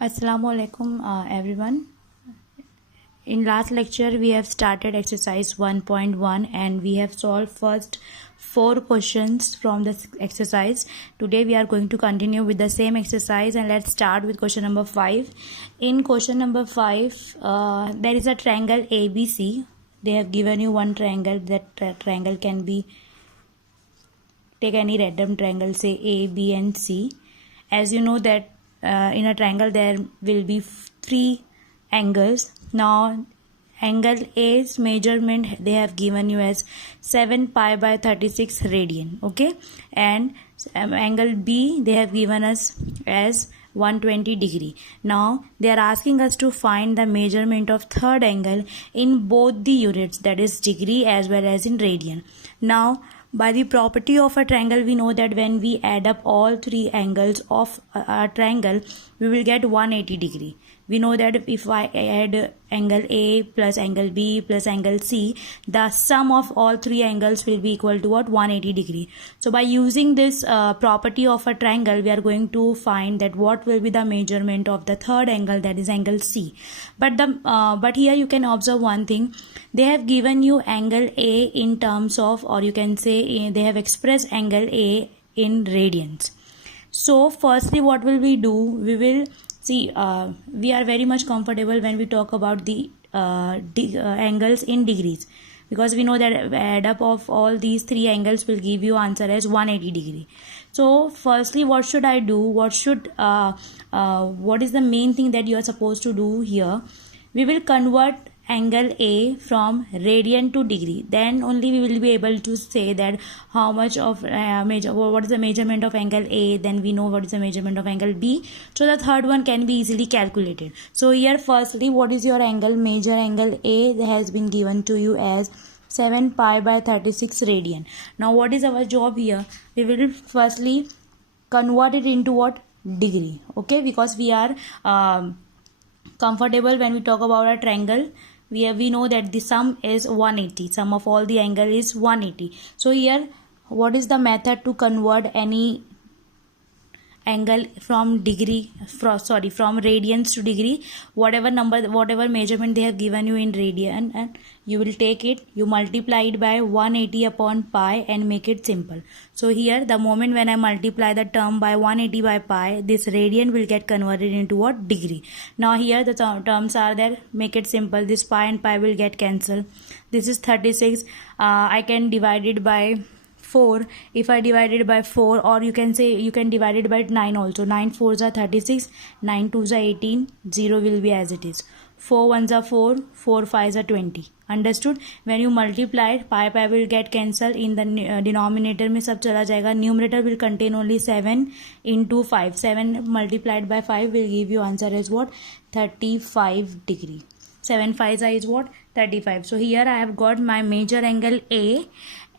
Assalamu alaikum everyone. In last lecture we have started exercise 1.1 and we have solved first 4 questions from this exercise. Today we are going to continue with the same exercise and let's start with question number 5. In question number 5 there is a triangle ABC. They have given you one triangle. That triangle can be, take any random triangle, say A, B and C. As you know that in a triangle there will be 3 angles. Now angle A's measurement they have given you as 7 pi by 36 radian, okay, and angle B they have given us as 120 degree. Now they are asking us to find the measurement of third angle in both the units, that is degree as well as in radian. Now by the property of a triangle we know that when we add up all 3 angles of a triangle we will get 180 degree. We know that if I add angle A plus angle B plus angle C, the sum of all 3 angles will be equal to what? 180 degree. So by using this property of a triangle, we are going to find that what will be the measurement of the third angle, that is angle C. But here you can observe one thing. They have given you angle A in terms of, or you can say they have expressed angle A in radians. So firstly what will we do? We will see, we are very much comfortable when we talk about the angles in degrees, because we know that add up of all these 3 angles will give you answer as 180 degree. So firstly what should I do? What is the main thing that you are supposed to do here? We will convert angle A from radian to degree. Then only we will be able to say that how much of what is the measurement of angle A. Then we know what is the measurement of angle B. So the third one can be easily calculated. So here firstly what is your angle? Major angle A has been given to you as 7 pi by 36 radian. Now what is our job here? We will firstly convert it into what? Degree. Okay, because we are comfortable when we talk about a triangle. We know that the sum is 180. Sum of all the angle is 180. So here what is the method to convert any angle from from radians to degree? Whatever measurement they have given you in radian, and you will take it, you multiply it by 180 upon pi and make it simple. So here the moment when I multiply the term by 180 by pi, this radian will get converted into what? Degree. Now here the terms are there, make it simple. This pi and pi will get cancelled. This is 36. I can divide it by 4. If I divide it by 4, or you can say you can divide it by 9 also. 9 4s are 36, 9 2s are 18, 0 will be as it is. 4 1s are 4, 4 5s are 20. Understood? When you multiply it, pi will get cancelled. In the denominator में सब चला जाएगा. Numerator will contain only 7 into 5. 7 multiplied by 5 will give you answer as what? 35 degree. 7 5s is what? 35. So here I have got my major angle A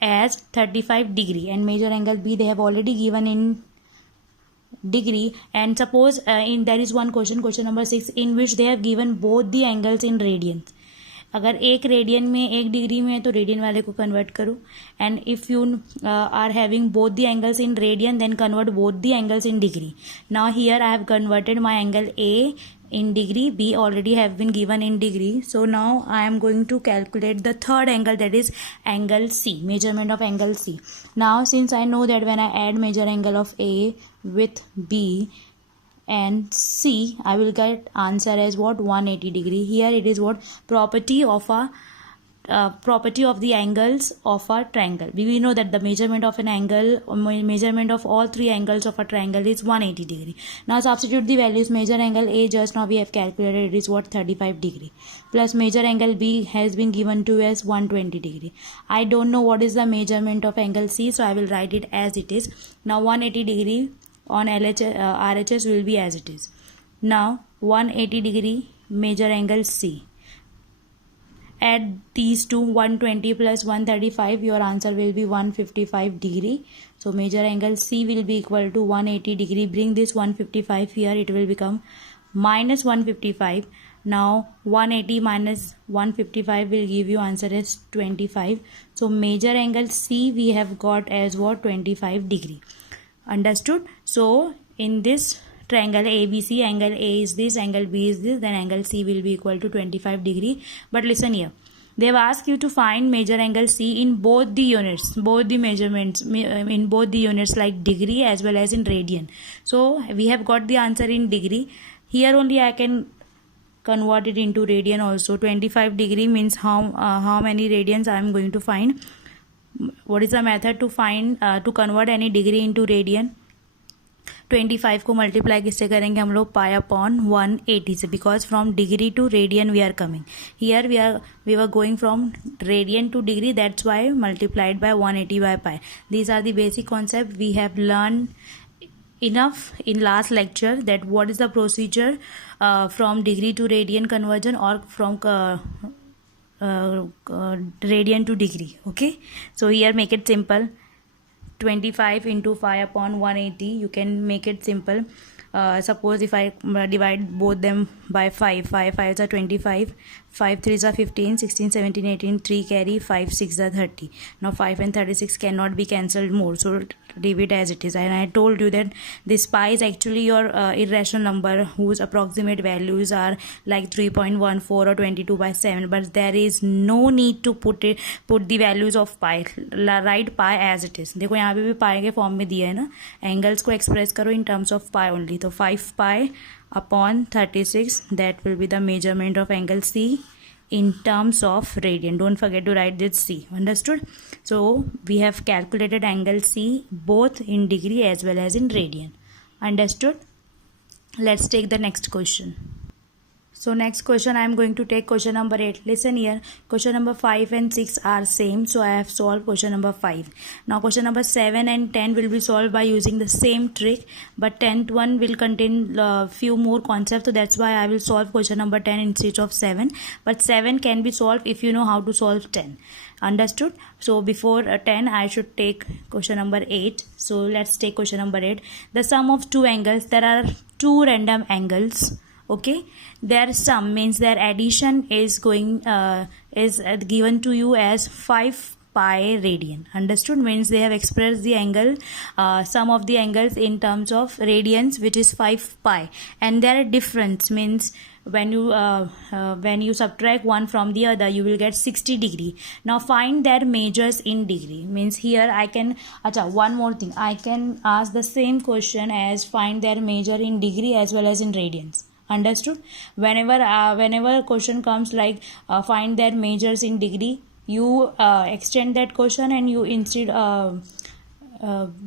as 35 degree and major angle B they have already given in degree. And suppose there is one question number 6, in which they have given both the angles in radians. अगर एक radian में 1 degree में है तो radian वाले को convert करो. And if you are having both the angles in radian then convert both the angles in degree. Now here I have converted my angle A in degree, B already have been given in degree. So now I am going to calculate the third angle, that is angle C, measurement of angle C. Now since I know that when I add major angle of A with B and C, I will get answer as what? 180 degree. Here it is what? Property of the angles of a triangle. We know that the measurement of an angle, measurement of all 3 angles of a triangle is 180 degree. Now substitute the values. Major angle A just now we have calculated, it is what? 35 degree. Plus major angle B has been given to as 120 degree. I don't know what is the measurement of angle C, so I will write it as it is. Now 180 degree on RHS will be as it is. Now 180 degree major angle C. Add these two, 120 plus 135, your answer will be 155 degree. So major angle C will be equal to 180 degree. Bring this 155 here, it will become minus 155. Now 180 minus 155 will give you answer as 25. So major angle C we have got as what? 25 degree. Understood? So in this triangle ABC, angle A is this, angle B is this, then angle C will be equal to 25 degree. But listen here, they have asked you to find major angle C in both the units, both the measurements, in both the units like degree as well as in radian. So we have got the answer in degree. Here only I can convert it into radian also. 25 degree means how many radians I am going to find. What is the method to find to convert any degree into radian? 25 को multiply किससे करेंगे हम लोग? पाई upon 180 से, because from degree to radian we are coming. Here we were going from radian to degree, that's why multiplied by 180 by pi. These are the basic concept we have learn enough in last lecture, that what is the procedure from degree to radian conversion or from radian to degree. Okay, so here make it simple. 25 into 5 upon 180, you can make it simple. Suppose if I divide both them by 5, 5 5s are 25, 5 3s are 15, 16 17 18, 3 carry, 5 6 are 30. Now 5 and 36 cannot be cancelled more, so leave it as it is. And I told you that this pi is actually your irrational number whose approximate values are like 3.14 or 22 by 7, but there is no need to put the values of pi. Write pi as it is. देखो यहाँ पे भी pi के form में दिया है ना, angles को एक्सप्रेस करो in terms of pi only. तो 5 pi upon 36, that will be the measurement of angle C in terms of radian. Don't forget to write this C. Understood? So we have calculated angle C both in degree as well as in radian. Understood? Let's take the next question. So next question I am going to take question number 8. Listen here, question number 5 and 6 are same, so I have solved question number 5. Now question number 7 and 10 will be solved by using the same trick, but 10th one will contain few more concepts, so that's why I will solve question number 10 instead of 7. But 7 can be solved if you know how to solve 10. Understood? So before 10 I should take question number 8. So let's take question number 8. The sum of two angles, there are two random angles. Okay, their sum means their addition is given to you as 5 pi radian. Understood? Means they have expressed the angle, sum of the angles in terms of radians, which is 5 pi, and their difference means when you subtract one from the other you will get 60 degree. Now find their measures in degree. Means here I can one more thing, I can ask the same question as find their measure in degree as well as in radians. Understood? Whenever a question comes like find their measures in degree, you extend that question and you instead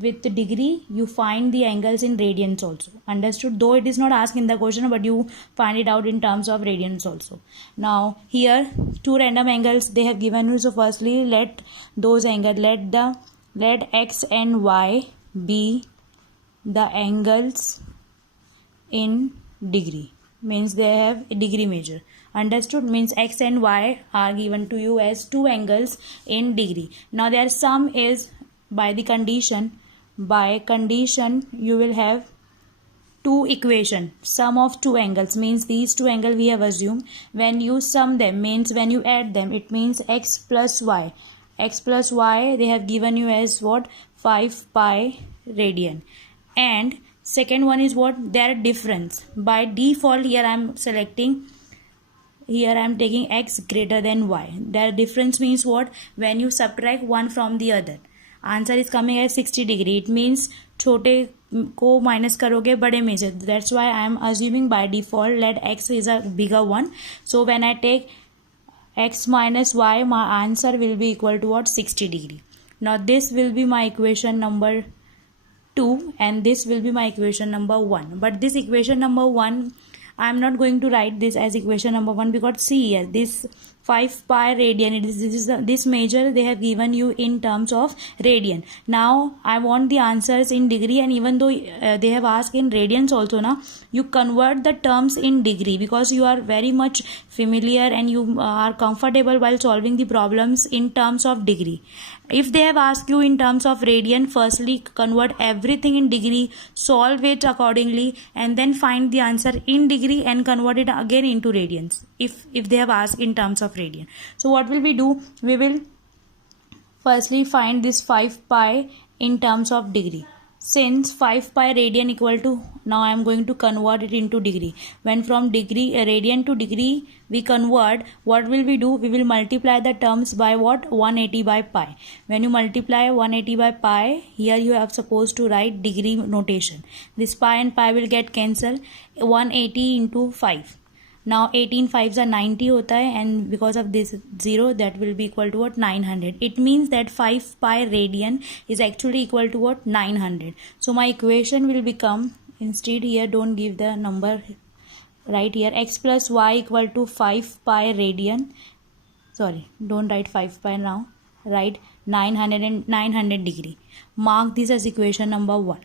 with the degree you find the angles in radians also. Understood? Though it is not asked in the question, but you find it out in terms of radians also. Now here two random angles they have given you. So firstly let x and y be the angles in degree, means they have a degree measure. Understood? Means x and y are given to you as two angles in degree. Now their sum is by condition you will have two equation, sum of two angles, means these two angles we have assumed. When you sum them, means when you add them, it means x plus y they have given you as what? 5 pi radian. And second one is what? Their difference. By default here I am taking x greater than y. Their difference means what? When you subtract one from the other, answer is coming as 60 degree. It means छोटे को minus करोगे बड़े में से. That's why I am assuming by default let x is a bigger one. So when I take x minus y, my answer will be equal to what? 60 degree. Now this will be my equation number 2 and this will be my equation number 1. But this equation number 1 I am not going to write this as equation number 1, because see here this 5 pi radian, this measure they have given you in terms of radian. Now I want the answers in degree, and even though they have asked in radians also, now you convert the terms in degree because you are very much familiar and you are comfortable while solving the problems in terms of degree. If they have asked you in terms of radian, firstly convert everything in degree, solve it accordingly, and then find the answer in degree and convert it again into radians if they have asked in terms of radian. So what will we do? We will firstly find this 5 pi in terms of degree. since 5 pi radian equal to, now I am going to convert it into degree. When from degree radian to degree we convert, what will we do? We will multiply the terms by what? 180 by pi. When you multiply 180 by pi, here you are supposed to write degree notation. This pi and pi will get cancelled. 180 into 5. Now 18 5s are 90 होता है, and because of this 0 that will be equal to what? 900. It means that 5 pi radian is actually equal to what? 900. So my equation will become, instead here don't give the number, right here x plus y equal to 5 pi radian, sorry don't write 5 pi now, write 900 and 900 degree. Mark this as equation number 1.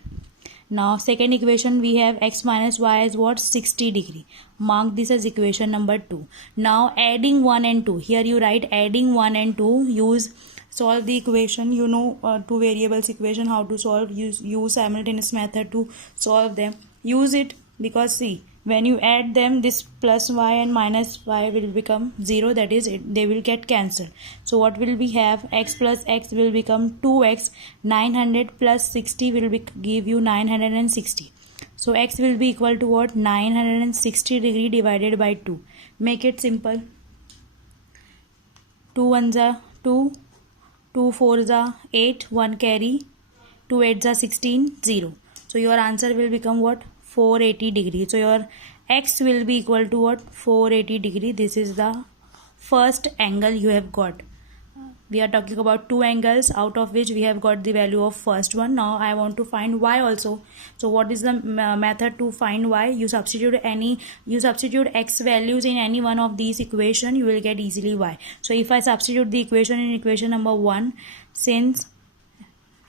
Now second equation we have x minus y is what? 60 degree. Mark this as equation number 2. Now adding 1 and 2. Here you write adding 1 and 2. Use, solve the equation. You know two variables equation how to solve. Use simultaneous method to solve them. Use it, because see, when you add them, this plus y and minus y will become 0, that is they will get cancelled. So what will we have? X plus x will become 2x. 900 plus 60 will give you 960. So x will be equal to what? 960 degree divided by 2. Make it simple. 2 1s are 2, 2 4s are 8, 1 carry, 2 8s are 16, 0. So your answer will become what? 480 degree. So your x will be equal to what? 480 degree. This is the first angle you have got. We are talking about two angles, out of which we have got the value of first one. Now I want to find y also. So what is the method to find y? You substitute x values in any one of these equation, you will get easily y. So if I substitute the equation in equation number 1, since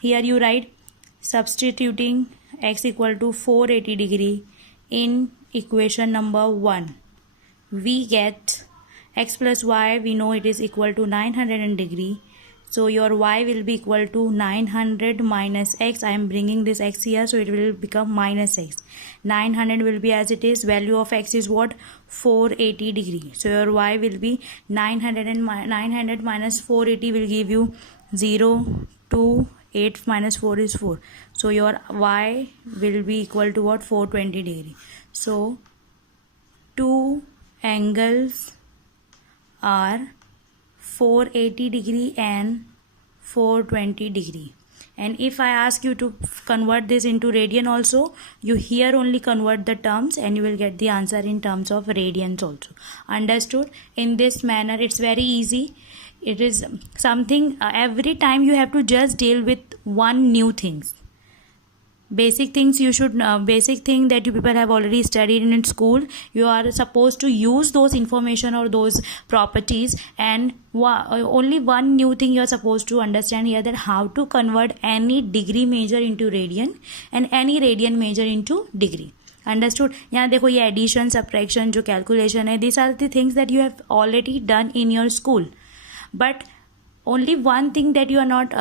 here you write substituting x equal to 480 degree in equation number 1, we get x plus y, we know it is equal to 900 degree. So your y will be equal to 900 minus x. I am bringing this x here, so it will become minus x. 900 will be as it is. Value of x is what? 480 degree. So your y will be 900 and 900 minus 480 will give you 0, 2, 8 minus 4 is 4. So your y will be equal to what? 420 degree. So two angles are 480 degree and 420 degree. And if I ask you to convert this into radian also, you here only convert the terms and you will get the answer in terms of radians also. Understood? In this manner, it's very easy. It is something every time you have to just deal with one new things. Basic things you should basic thing that you people have already studied in school. You are supposed to use those information or those properties, and only one new thing you are supposed to understand here, that how to convert any degree measure into radian and any radian measure into degree. Understood? यहाँ देखो ये addition, subtraction जो calculation है, these are the things that you have already done in your school. But only one thing that you are not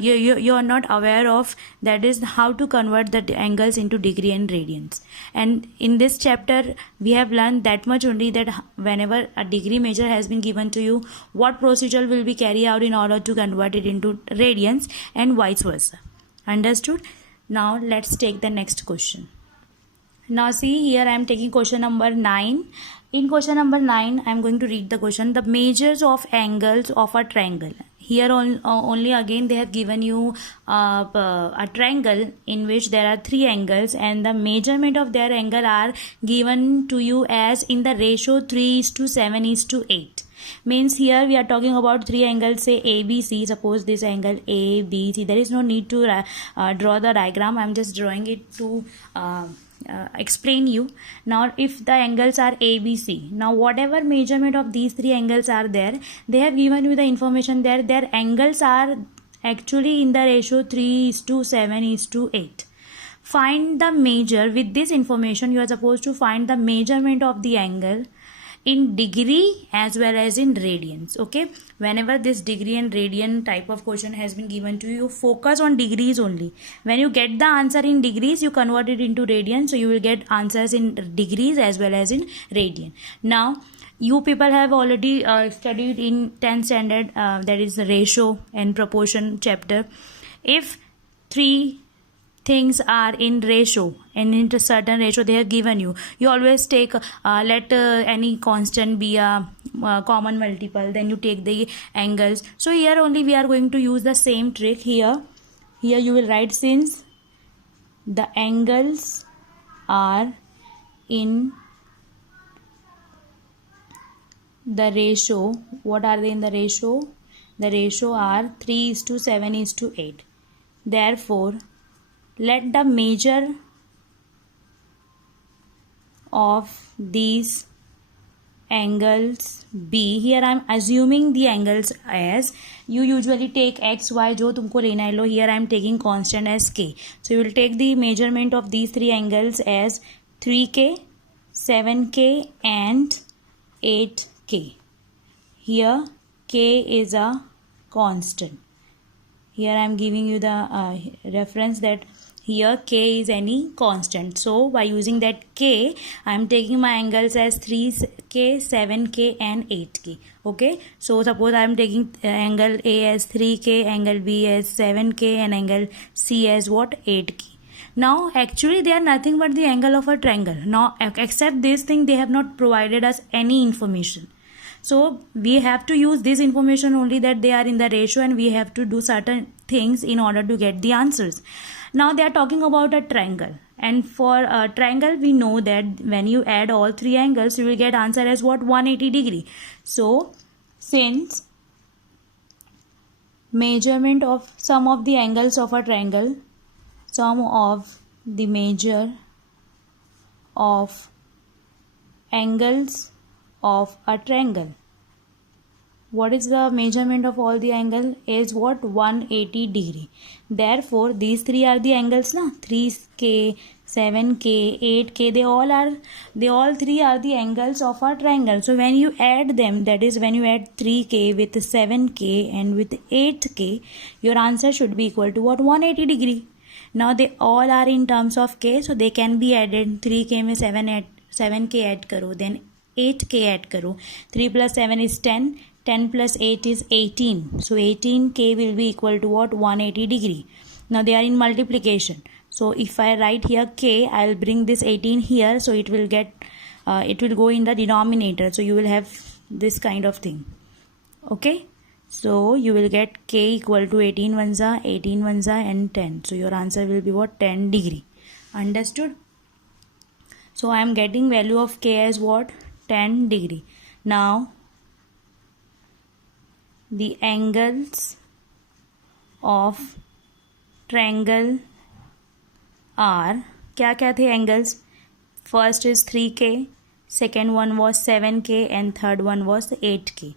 you are not aware of, that is how to convert the angles into degree and radians. And in this chapter we have learned that much only, that whenever a degree measure has been given to you, what procedure will be carried out in order to convert it into radians and vice versa. Understood? Now let's take the next question. Now see, here I am taking question number 9. In question number 9, I am going to read the question. The measures of angles of a triangle. Here only again they have given you a triangle in which there are 3 angles, and the measurement of their angle are given to you as in the ratio 3:7:8. Means here we are talking about 3 angles, say ABC. Suppose this angle ABC. There is no need to draw the diagram. I am just drawing it to explain you. Now if the angles are ABC, now whatever measurement of these 3 angles are there, they have given you the information there, their angles are actually in the ratio 3:7:8. Find the measure. With this information you are supposed to find the measurement of the angle in degree as well as in radians. Okay, whenever this degree and radian type of question has been given to you, focus on degrees only. When you get the answer in degrees, you convert it into radian, so you will get answers in degrees as well as in radian. Now you people have already studied in 10th standard, that is the ratio and proportion chapter. If 3 things are in ratio and in a certain ratio they have given you, you always take let any constant be a common multiple, then you take the angles. So here only we are going to use the same trick. Here you will write, since the angles are in the ratio, what are they in the ratio? The ratio are 3:7:8. Therefore, let the measure of these angles be, here I am assuming the angles as, you usually take x, y, जो तुमको लेना है लो, here I am taking constant as k. So you will take the measurement of these three angles as 3k, 7k and 8k. Here k is a constant. Here I am giving you the reference that here k is any constant. So by using that k, I am taking my angles as 3k, 7k and 8k. Okay. So suppose I am taking angle A as 3k, angle B as 7k and angle C as what? 8k. Now actually they are nothing but the angle of a triangle. Now except this thing, they have not provided us any information. So we have to use this information only, that they are in the ratio, and we have to do certain things in order to get the answers. Now they are talking about a triangle, and for a triangle we know that when you add all three angles you will get answer as what? 180 degree. So since measurement of sum of the angles of a triangle, sum of the measure of angles of a triangle, what is the measurement of all the angle is what? 180 degree. Therefore these three are the angles na, 3k, 7k, 8k, they all three are the angles of a triangle. So when you add them, that is when you add 3k with 7k and with 8k, your answer should be equal to what? 180 degree. Now they all are in terms of k, so they can be added. 3k में 7k add करो, then 8k add करो, 3 plus 7 is 10, 10 plus 8 is 18, so 18k will be equal to what? 180 degree. Now they are in multiplication, so if I write here k, I will bring this 18 here, so it will get it will go in the denominator, so you will have this kind of thing. Okay, so you will get k equal to 18 1s, 18 1s and 10, so your answer will be what? 10 degree. Understood? So I am getting value of k as what? 10 degree. Now the angles of triangle are, क्या क्या थे angles? First is 3k, second one was 7k and third one was 8k.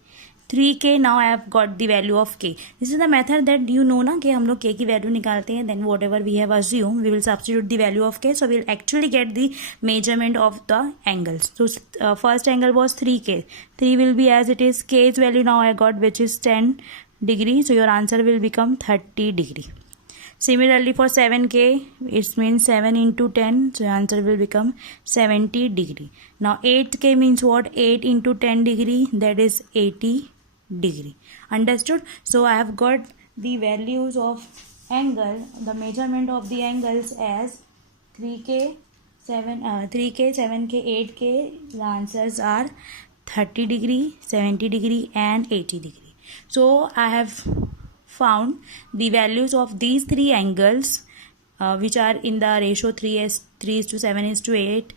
3k, now I have got the value of k. This is the method that you know ना कि हम लोग k की value निकालते हैं, then whatever we have assumed we will substitute the value of k, so we will actually get the measurement of the angles. So first angle was 3k, 3 will be as it is, k's value now I got, which is 10 degree, so your answer will become 30 degree. Similarly for 7k, it means 7 into 10, so your answer will become 70 degree. Now 8k means what? 8 into 10 degree, that is 80 degree. Understood? So I have got the values of angle, the measurement of the angles as 3k, 7k, 8k. The answers are 30 degree, 70 degree and 80 degree. So I have found the values of these three angles which are in the ratio 3:7:8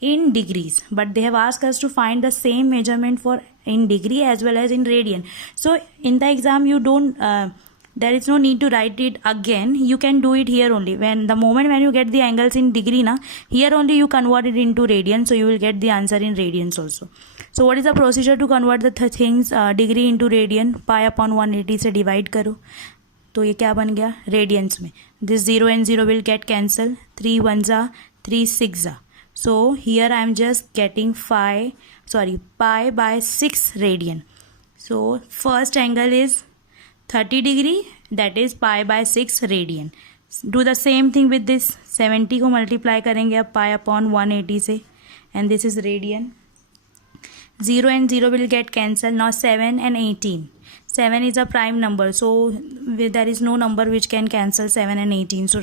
in degrees, but they have asked us to find the same measurement for in degree as well as in radian. So in the exam you don't there is no need to write it again, you can do it here only. When the moment when you get the angles in degree na, here only you convert it into radian, so you will get the answer in radians also. So what is the procedure to convert the things degree into radian? Pi upon 180 से divide करो, तो ये क्या बन गया? Radians में. This 0 and 0 will get cancel. 3 1s are 3 6s are. So here I am just getting pi by 6 radian. So first angle is 30 degree, that is pi by 6 radian. Do the same thing with this. 70 को multiply करेंगे अब pi upon 180 से, and this is radian. 0 and 0 will get cancelled. Now 7 and 18. 7 is a prime number, so there is no number which can cancel 7 and 18. So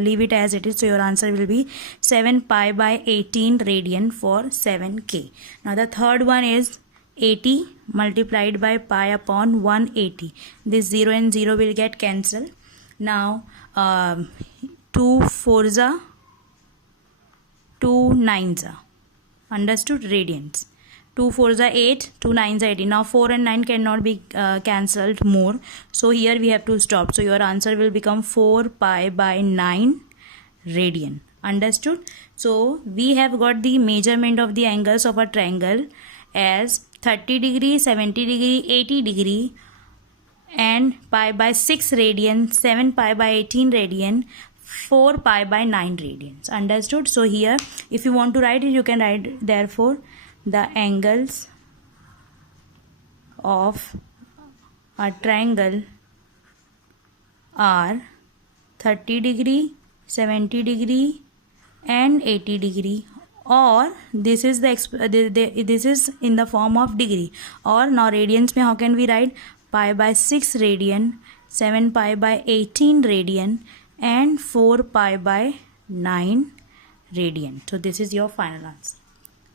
leave it as it is. So your answer will be 7 pi by 18 radian for 7k. Now the third one is 80 multiplied by pi upon 180. This 0 and 0 will get cancelled. Now 2 4s are 2 9s are. Understood? Radians. 2 4s are 8, 2 9s are 18. Now 4 and 9 cannot be cancelled more. So here we have to stop. So your answer will become 4 pi by 9 radian. Understood? So we have got the measurement of the angles of a triangle as 30 degree, 70 degree, 80 degree and pi by 6 radian, 7 pi by 18 radian, 4 pi by 9 radians. Understood? So here if you want to write it, you can write therefore the angles of a triangle are 30 degree, 70 degree and 80 degree, or this is this is in the form of degree, or now radians mein how can we write? Pi by 6 radian, 7 pi by 18 radian and 4 pi by 9 radian. So this is your final answer.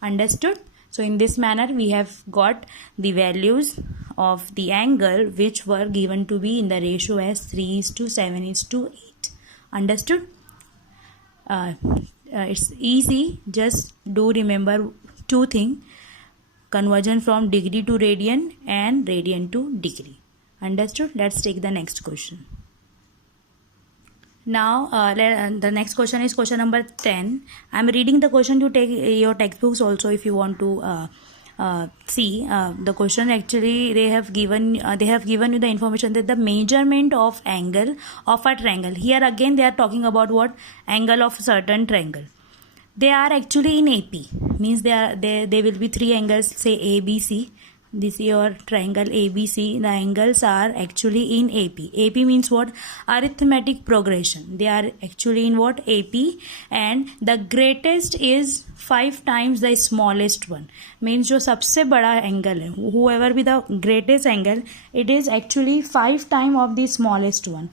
Understood? So in this manner we have got the values of the angle which were given to be in the ratio as 3:7:8. Understood? It's easy. Just do remember two things: conversion from degree to radian and radian to degree. Understood? Let's take the next question. Now the next question is question number 10. I'm reading the question. To take your textbooks also if you want to see the question. Actually they have given you the information that the measurement of angle of a triangle. Here again they are talking about what? Angle of certain triangle. They are actually in AP, means there will be three angles, say ABC. This is your triangle ABC. The angles are actually in AP. AP means what? Arithmetic progression. They are actually in what? AP, and the greatest is 5 times the smallest one. Means जो सबसे बड़ा angle है, whoever be the greatest angle, it is actually 5 times of the smallest one.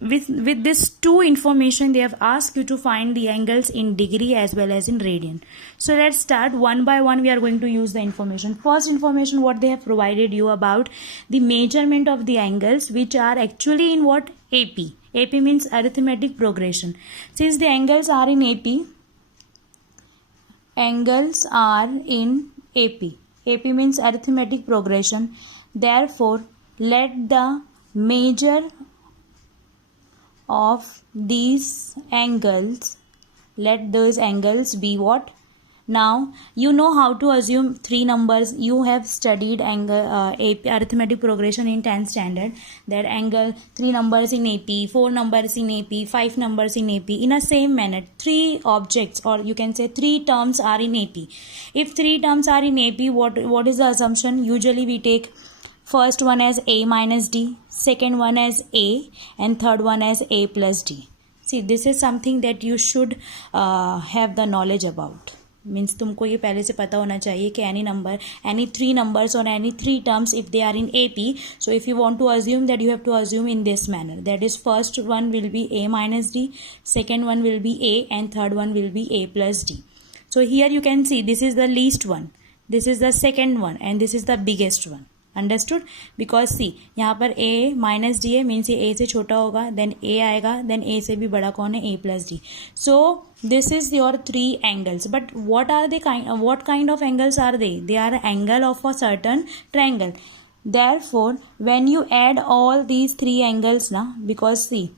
With this two information, they have asked you to find the angles in degree as well as in radian. So let's start one by one. We are going to use the information. First information what they have provided you about the measurement of the angles which are actually in what? AP. AP means arithmetic progression. Since the angles are in AP, AP means arithmetic progression. Therefore, let the measure of these angles, let those angles be what? Now you know how to assume three numbers. You have studied angle arithmetic progression in 10th standard, that angle 3 numbers in AP, 4 numbers in AP, 5 numbers in AP. In a same manner, 3 objects, or you can say 3 terms are in AP. If 3 terms are in AP, what is the assumption? Usually we take first one as A minus D, second one as A, and third one as A plus D. See, this is something that you should have the knowledge about. Means तुमको ये पहले से पता होना चाहिए कि any 3 numbers or any 3 terms if they are in AP. So if you want to assume that, you have to assume in this manner. That is, first one will be A minus D, second one will be A, and third one will be A plus D. So here you can see this is the least one, this is the second one, and this is the biggest one. Understood? Because see, यहाँ पर A minus D है, means ये A से छोटा होगा, then A आएगा, then A से भी बड़ा कौन है? A plus D. So this is your 3 angles. But what kind of angles are they? They are angle of a certain triangle. Therefore, when you add all these 3 angles now, because see,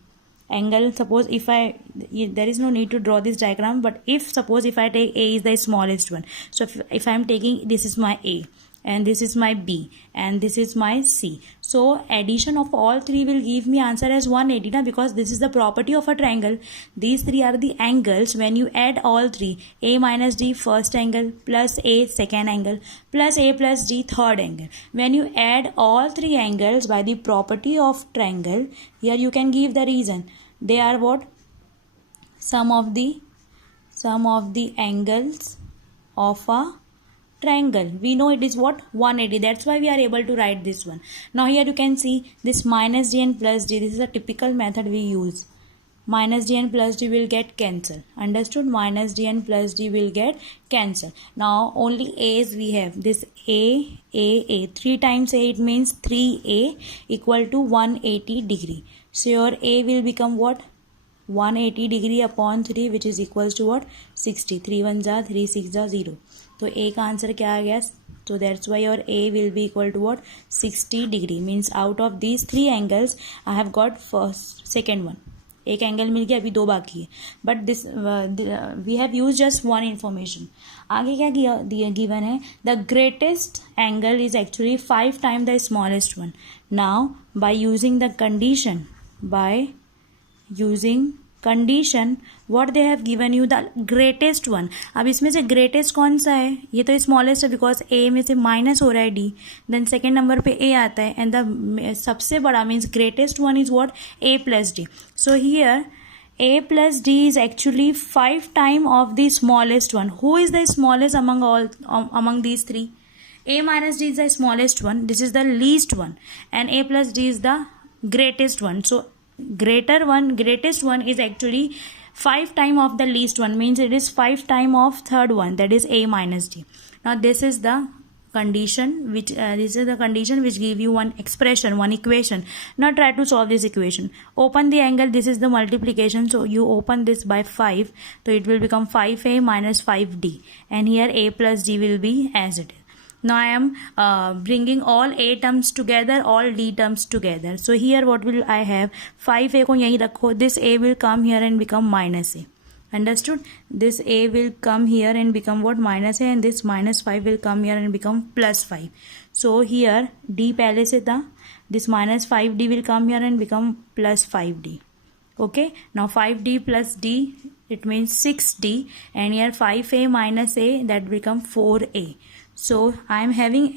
angle, suppose if there is no need to draw this diagram, but suppose if I take A is the smallest one. So if I am taking, this is my A, and this is my B, and this is my C. So addition of all 3 will give me answer as 180 na, because this is the property of a triangle. These 3 are the angles. When you add all 3, A minus D first angle, plus A second angle, plus A plus D third angle. When you add all 3 angles by the property of triangle, here you can give the reason. They are what? Sum of the angles of a triangle. We know it is what? 180. That's why we are able to write this one. Now here you can see this minus d and plus d. This is a typical method we use. Minus d and plus d will get cancelled. Understood? Minus d and plus d will get cancelled. Now only a's we have. This a. 3 times a, it means 3a equal to 180 degree. So your a will become what? 180 degree upon 3, which is equals to what? 60. 3 1 जा 3 6 जा 0. तो a का answer क्या आ गया? So that's why your a will be equal to what? 60 degree. Means out of these 3 angles I have got second one. एक angle मिल गया, अभी 2 बाकी है. But this we have use just 1 information. आगे क्या गिवन है? The greatest angle is actually 5 time the smallest one. Now by using the condition, condition what they have given you, the greatest one. अब इसमें से greatest कौन सा है? ये तो स्मॉलेस्ट है, बिकॉज ए में से माइनस हो रहा है डी. देन सेकेंड नंबर पे ए आता है, एंड द सबसे बड़ा means greatest one is what? A plus D. So here a plus d is actually 5 time of the smallest one. Who is the smallest among these 3? A minus d is the smallest one. This is the least one, and a plus d is the greatest one. So greatest one is actually 5 time of the least one, means it is 5 time of third one, that is a minus d. Now this is the condition which give you one expression, one equation. Now try to solve this equation. Open the angle. This is the multiplication, so you open this by 5, so it will become 5a minus 5d, and here a plus d will be as it is. Now I am bringing all a terms together, all d terms together. So here what will I have? 5a को यहीं रखो. This a will come here and become minus a. Understood? This a will come here and become what? Minus a, and this minus 5 will come here and become plus 5. So here d पहले से था. This minus 5d will come here and become plus 5d. Okay? Now 5d plus d, it means 6d, and here 5a minus a, that become 4a. So I am having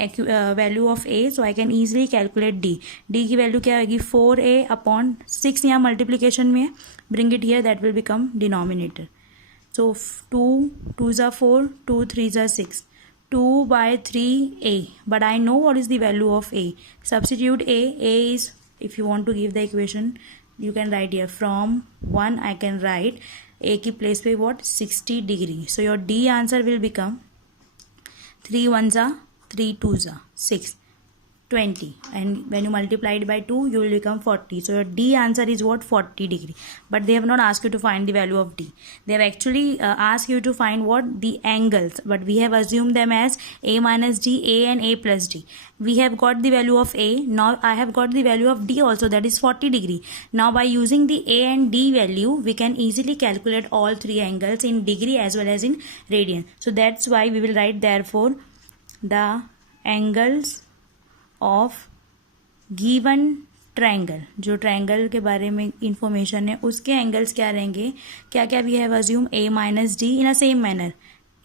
value of a, so I can easily calculate d. d की value क्या होगी? 4a upon 6. यहाँ multiplication में है. Bring it here, that will become denominator. So 2 2s are 4, 2 3s are 6. 2 by 3a. But I know what is the value of a. Substitute a. A is, if you want to give the equation, you can write here from 1. I can write a की place पे what? 60 degree. So your d answer will become 3 1s are 3 2s are 6. 20, and when you multiply it by 2, you will become 40. So your d answer is what? 40 degree. But they have not asked you to find the value of d. They have actually asked you to find what? The angles, but we have assumed them as a minus d, a and a plus d. We have got the value of a. Now I have got the value of d also, that is 40 degree. Now by using the a and d value, we can easily calculate all 3 angles in degree as well as in radian. So that's why we will write therefore the angles of given triangle. जो triangle के बारे में information है उसके angles क्या रहेंगे? क्या क्या we have assume? a minus d in a same manner,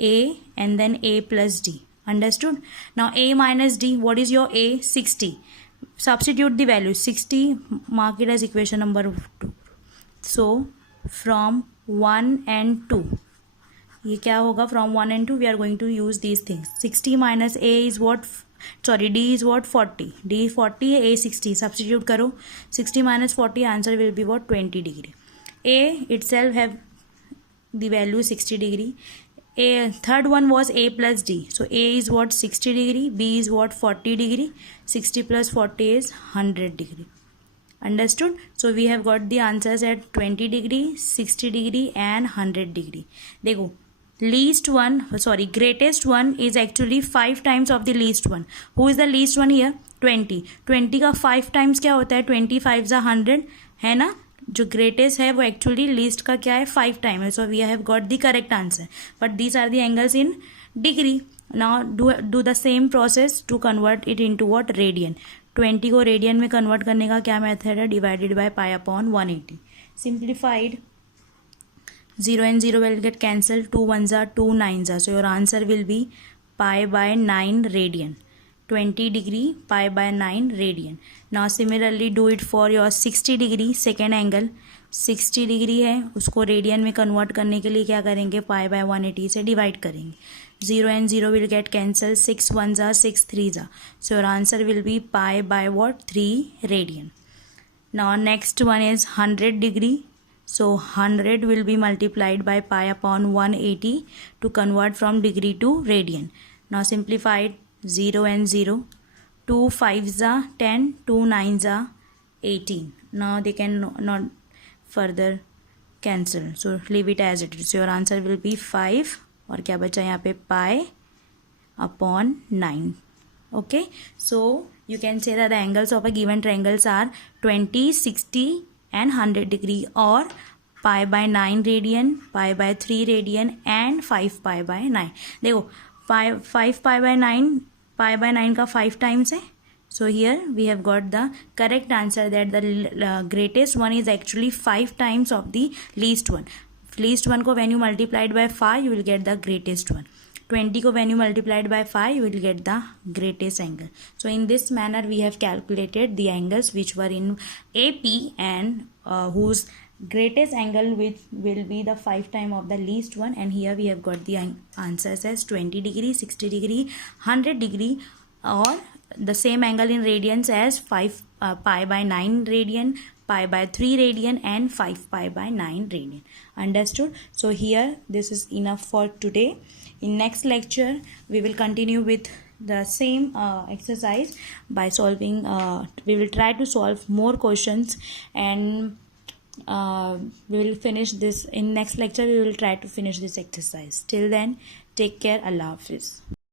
a and then a plus d. Understood? Now a minus d, what is your a? 60. Substitute the value 60, mark it as equation number 2. So from 1 and 2, ये क्या होगा? From 1 and 2 we are going to use these things. 60 minus a is what? Sorry, d is what? 40. D 40 है, a 60. Substitute करो. 60 minus 40, answer will be what? 20 degree. A itself have the value 60 degree. A third one was a plus d. So a is what? 60 degree. B is what? 40 degree. 60 plus 40 is 100 degree. Understood? So we have got the answers at 20 degree, 60 degree and 100 degree. देखो, greatest one is actually 5 times of the least one. Who is the least one here? 20. 20 का 5 times क्या होता है? 25 is 100 है ना. जो greatest है वो actually least का क्या है? 5 time है. So we have got the correct answer. But these are the angles in degree. Now do the same process to convert it into what? Radian. 20 को radian में convert करने का क्या method है? Divided by pi upon 180. Simplified. 0 and 0 will get cancelled. 2 1s are 2 9s are. So your answer will be pi by 9 radian. 20 degree pi by 9 radian. Now similarly do it for your 60 degree second angle. 60 degree है, उसको radian में convert करने के लिए क्या करेंगे, pi by 180 से divide करेंगे. 0 and 0 will get cancelled. 6 1s are 6 3s are. So your answer will be pi by what? 3 radian. Now next one is 100 degree. So 100 will be multiplied by pi upon 180 to convert from degree to radian. Now simplify it. 0 and 0. 2 5s are 10. 2 9s are 18. Now they can not further cancel. So leave it as it is. So your answer will be 5. और क्या बचा यहाँ पे, pi upon 9. Okay, so you can say that the angles of a given triangles are 20, 60 and 100 degree, और pi by 9 radian, pi by 3 radian and 5 pi by 9. देखो 5 pi by 9, pi by 9 का 5 times है. So here we have got the correct answer that the greatest one is actually 5 times of the least one. Least one को when you multiplied by 5 you will get the greatest one. 20 को when you multiplied by 5 you will get the greatest angle. So in this manner we have calculated the angles which were in AP and whose greatest angle which will be the 5 time of the least one, and here we have got the answers as 20 degree, 60 degree, 100 degree, or the same angle in radians as 5 pi by 9 radian, pi by 3 radian and 5 pi by 9 radian. Understood? So here this is enough for today. In next lecture we will continue with the same exercise by solving we will try to solve more questions, and we will finish this in next lecture. We will try to finish this exercise. Till then, take care. Allah Hafiz.